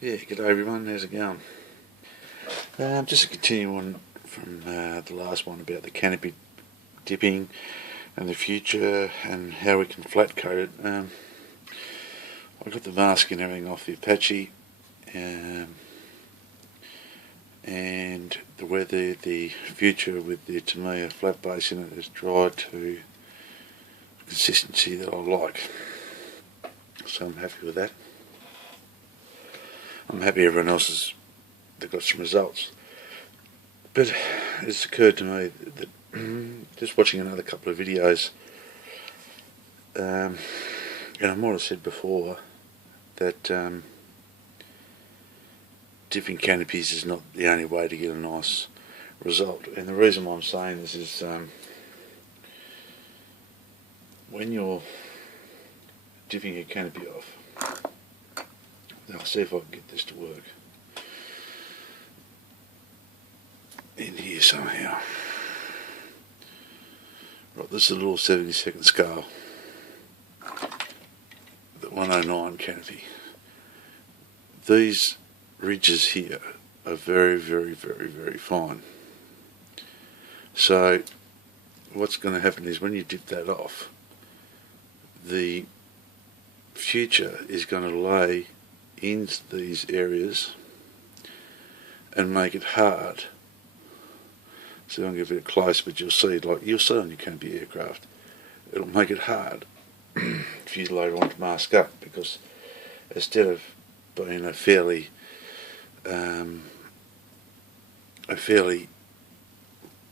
Yeah, g'day everyone, how's it going? Just a continue on from the last one about the canopy dipping and the future and how we can flat coat it. I got the mask and everything off the Apache, and the weather, the future with the Tamiya flat base in it is dry to consistency that I like. So I'm happy with that. I'm happy everyone else has got some results. But it's occurred to me that just watching another couple of videos, and I might have said before that dipping canopies is not the only way to get a nice result. And the reason why I'm saying this is when you're dipping a canopy off, I'll see if I can get this to work in here somehow. Right, this is a little 72nd scale, the 109 canopy. These ridges here are very, very, very, very fine. So what's going to happen is when you dip that off, the future is going to lay into these areas and make it hard. So I'm going to get a bit close, but you'll see on your canopy aircraft, it'll make it hard for you later on to mask up, because instead of being a fairly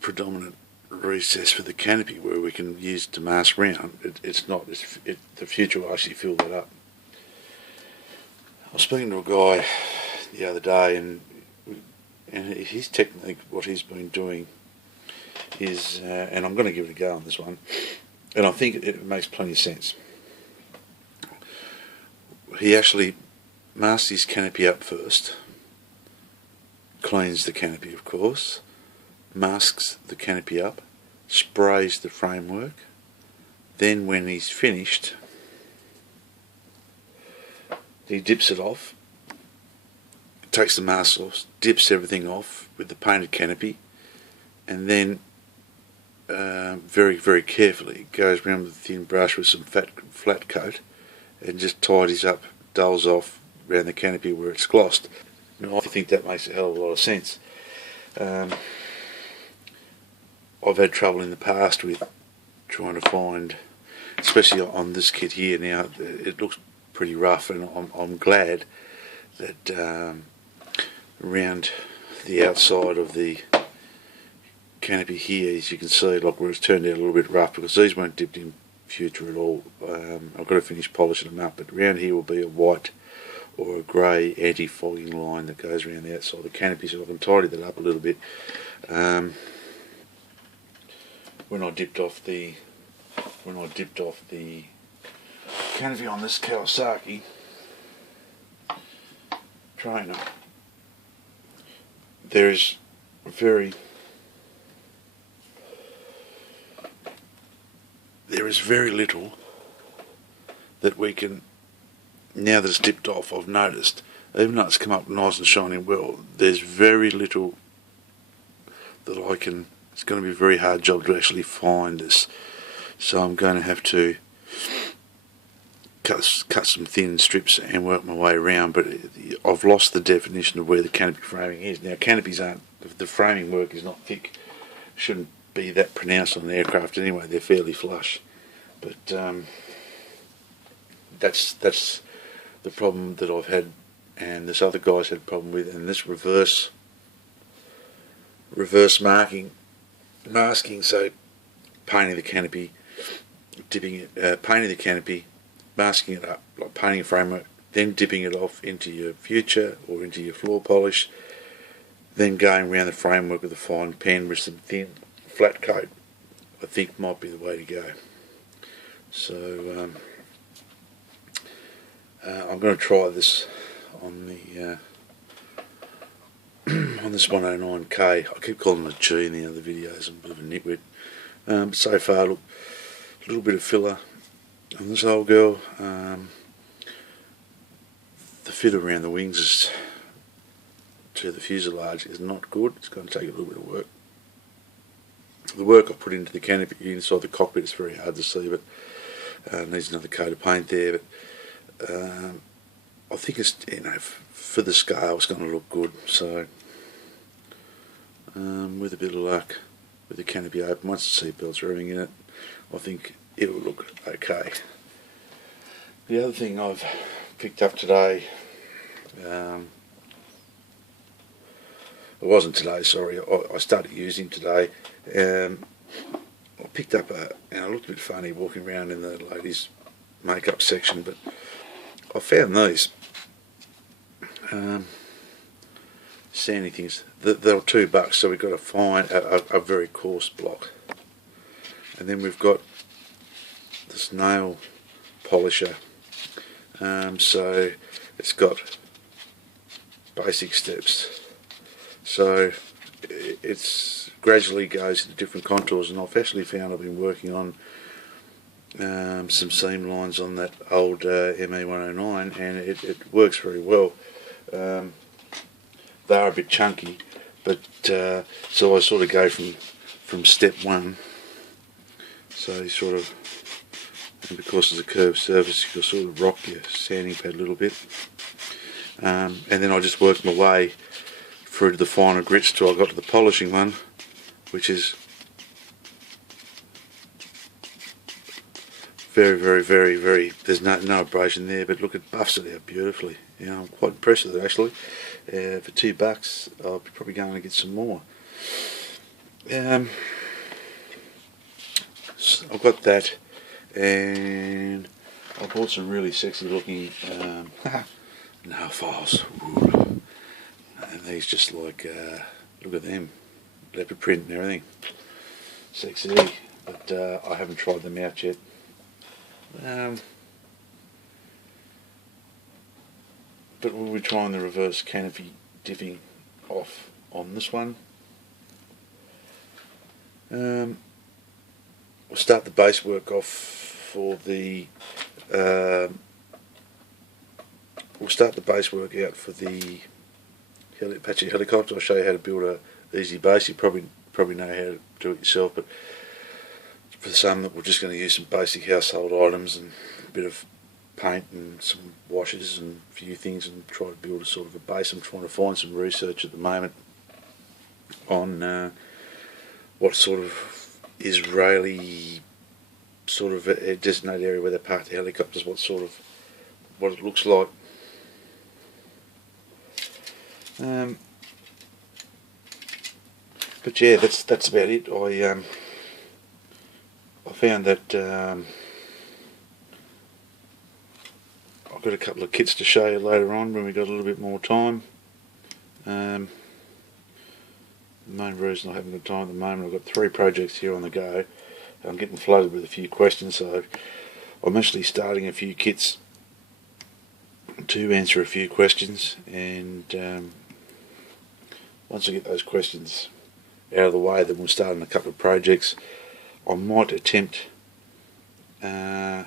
predominant recess for the canopy where we can use to mask round, it's not. The future will actually fill that up. I was speaking to a guy the other day, and his technique, what he's been doing is, and I'm going to give it a go on this one, and I think it makes plenty of sense. He actually masks his canopy up first, cleans the canopy of course, masks the canopy up, sprays the framework, then when he's finished he dips it off, takes the mask off, dips everything off with the painted canopy, and then very, very carefully goes around with a thin brush with some flat coat and just tidies up, dulls off around the canopy where it's glossed. Now, I think that makes a hell of a lot of sense. I've had trouble in the past with trying to find, especially on this kit here now, it looks pretty rough, and I'm glad that around the outside of the canopy here, as you can see, like where it's turned out a little bit rough, because these weren't dipped in future at all. I've got to finish polishing them up, but around here will be a white or a grey anti-fogging line that goes around the outside of the canopy, so I can tidy that up a little bit. When I dipped off the canopy on this Kawasaki trainer, there is very little that we can, now that it's dipped off, I've noticed, even though it's come up nice and shining well, there's very little that I can, it's going to be a very hard job to actually find this. So I'm going to have to cut some thin strips and work my way around, but I've lost the definition of where the canopy framing is. Now canopies aren't, the framing work is not thick, shouldn't be that pronounced on an aircraft anyway, they're fairly flush. But that's the problem that I've had, and this other guy's had a problem with, and this reverse masking, so painting the canopy, dipping it, painting the canopy, masking it up, like painting a framework, then dipping it off into your future or into your floor polish, then going around the framework with a fine pen with some thin flat coat, I think might be the way to go. So I'm going to try this on the on this 109K. I keep calling it a G in the other videos, I'm a bit of a nitwit. But so far, look, a little bit of filler on this old girl. the fit around the wings to the fuselage is not good. It's going to take a little bit of work. The work I put into the canopy inside the cockpit is very hard to see, but needs another coat of paint there. But I think it's, for the scale, it's going to look good. So with a bit of luck, with the canopy open, once the seatbelts are everything in it, I think it will look okay. The other thing I've picked up today, it wasn't today, sorry, I started using today. I picked up and I looked a bit funny walking around in the ladies' makeup section, but I found these sandy things. They were $2, so we've got to find a very coarse block. And then we've got this nail polisher. So it's got basic steps. So it's gradually goes into different contours, and I've actually found I've been working on some seam lines on that old ME109, and it works very well. They are a bit chunky, but so I sort of go from step one. So you sort of, and because it's a curved surface, you can sort of rock your sanding pad a little bit, and then I just work my way through to the final grits till I got to the polishing one, which is very, very, very, very, there's no abrasion there, but look, it buffs it out beautifully. You know, I'm quite impressed with it actually. For $2, I'll be probably going to get some more. So I've got that, and I bought some really sexy looking nail files. Ooh. And these just like, look at them, leopard print and everything, sexy, but I haven't tried them out yet. But we'll be trying the reverse canopy dipping off on this one. We'll start the base work off for the we'll start the base work out for the Apache helicopter. I'll show you how to build a easy base. You probably know how to do it yourself, but for some that we're just going to use some basic household items and a bit of paint and some washes and a few things, and try to build a sort of a base. I'm trying to find some research at the moment on what sort of Israeli sort of a designated area where they park the helicopters, what it looks like. But yeah, that's about it. I found that I've got a couple of kits to show you later on when we got a little bit more time. The main reason I haven't got time at the moment, I've got 3 projects here on the go. I'm getting flooded with a few questions, so I'm actually starting a few kits to answer a few questions, and once I get those questions out of the way, then we'll start on a couple of projects. I might attempt on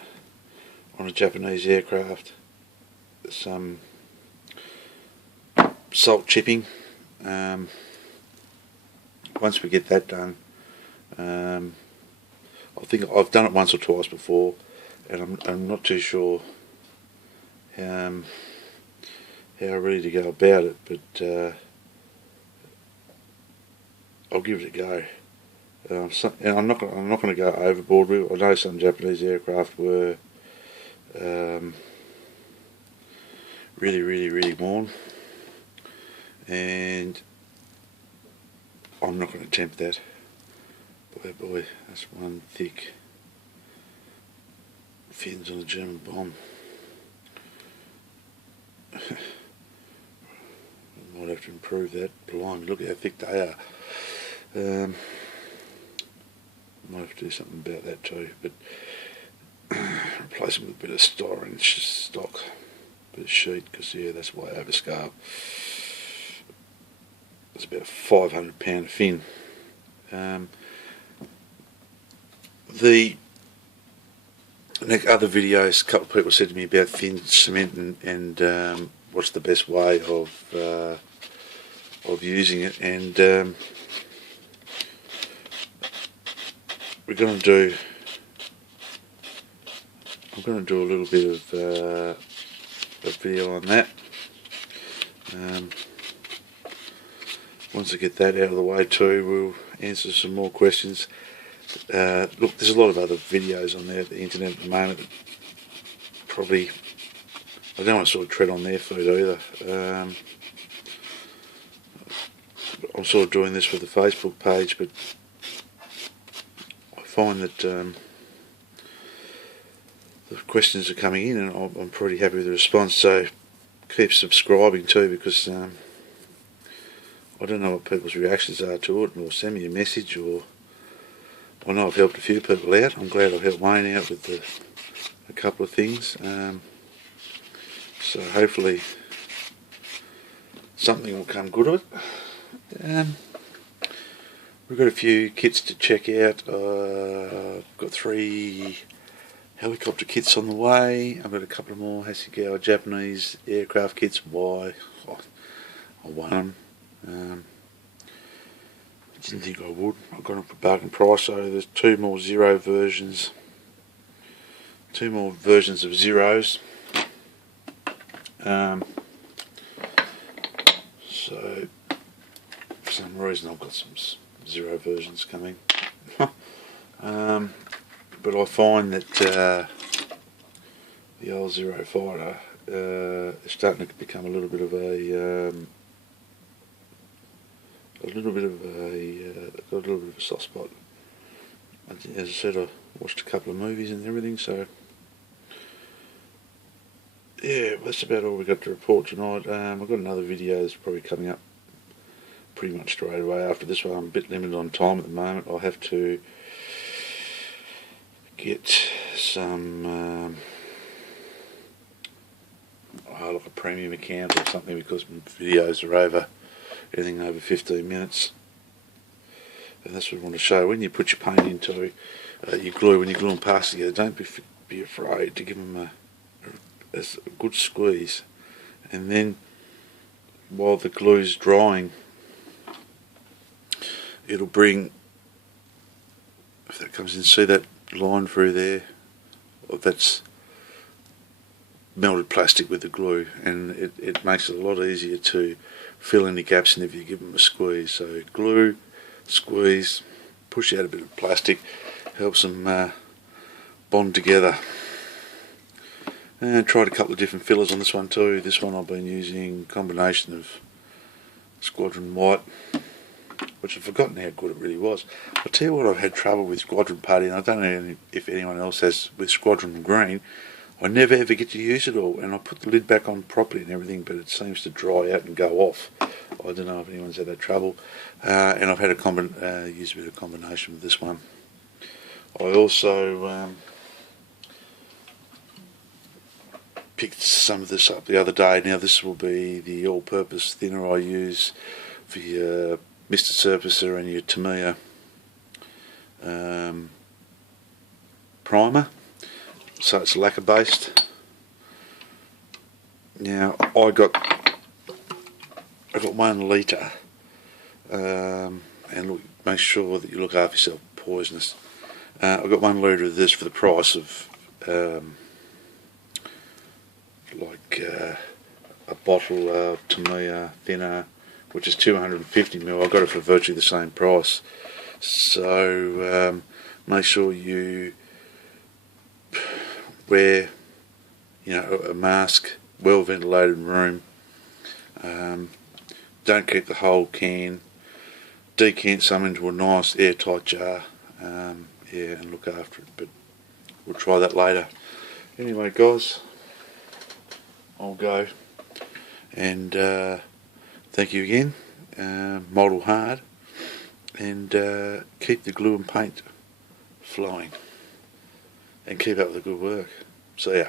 a Japanese aircraft some salt chipping. Once we get that done, I think I've done it once or twice before, and I'm not too sure how ready to go about it, but I'll give it a go. And I'm not going to go overboard with it. I know some Japanese aircraft were really, really, really worn, and I'm not going to attempt that. Boy, oh boy, that's one thick fins on a German bomb. I might have to improve that. Blimey, look how thick they are. Might have to do something about that too, but replace them with a bit of styrene stock, a bit of sheet, because yeah, that's way over scale. It's about a 500 pound fin. The other videos, a couple of people said to me about fin cement and what's the best way of using it, and I'm going to do a little bit of a video on that. Once I get that out of the way too, we'll answer some more questions. Look, there's a lot of other videos on there at the internet at the moment that probably, I don't want to sort of tread on their foot either. I'm sort of doing this for the Facebook page, but I find that the questions are coming in, and I'm pretty happy with the response. So keep subscribing too, because I don't know what people's reactions are to it, or send me a message, or I know I've helped a few people out. I'm glad I've helped Wayne out with a couple of things. So hopefully something will come good of it. We've got a few kits to check out. I've got 3 helicopter kits on the way. I've got a couple of more Hasegawa Japanese aircraft kits. Why? I won them. I didn't think I would. I got them for bargain price. So there's 2 more Zero versions. 2 more versions of Zeros. So for some reason I've got some Zero versions coming. But I find that the old Zero fighter is starting to become a little bit of a soft spot. As I said, I watched a couple of movies and everything, so yeah, that's about all we got to report tonight. I've got another video that's probably coming up pretty much straight away after this one. I'm a bit limited on time at the moment. I'll have to get some like a premium account or something, because my videos are anything over 15 minutes. And that's what I want to show. When you put your paint into your glue, when you glue them past together, don't be afraid to give them a good squeeze. And then while the glue's drying, it'll bring, if that comes in, see that line through there? Well, that's melted plastic with the glue, and it makes it a lot easier to fill any gaps in if you give them a squeeze. So glue, squeeze, push out a bit of plastic, helps them bond together. And tried a couple of different fillers on this one too. This one I've been using a combination of Squadron White, which I've forgotten how good it really was. I'll tell you what, I've had trouble with Squadron Putty, and I don't know if anyone else has with Squadron Green. I never ever get to use it all, and I put the lid back on properly and everything, but it seems to dry out and go off. I don't know if anyone's had that trouble. And I've had use a bit of combination with this one. I also picked some of this up the other day. Now this will be the all-purpose thinner I use for your Mr. Surfacer and your Tamiya primer. So it's lacquer based. Now I got 1 litre, and look, make sure that you look after yourself. Poisonous. I got 1 litre of this for the price of a bottle of Tamiya thinner, which is 250ml. I got it for virtually the same price. So make sure you wear, a mask, well ventilated room. Don't keep the whole can. Decant some into a nice airtight jar. And look after it. But we'll try that later. Anyway, guys, I'll go. And thank you again. Model hard, and keep the glue and paint flowing, and keep up with the good work. See ya.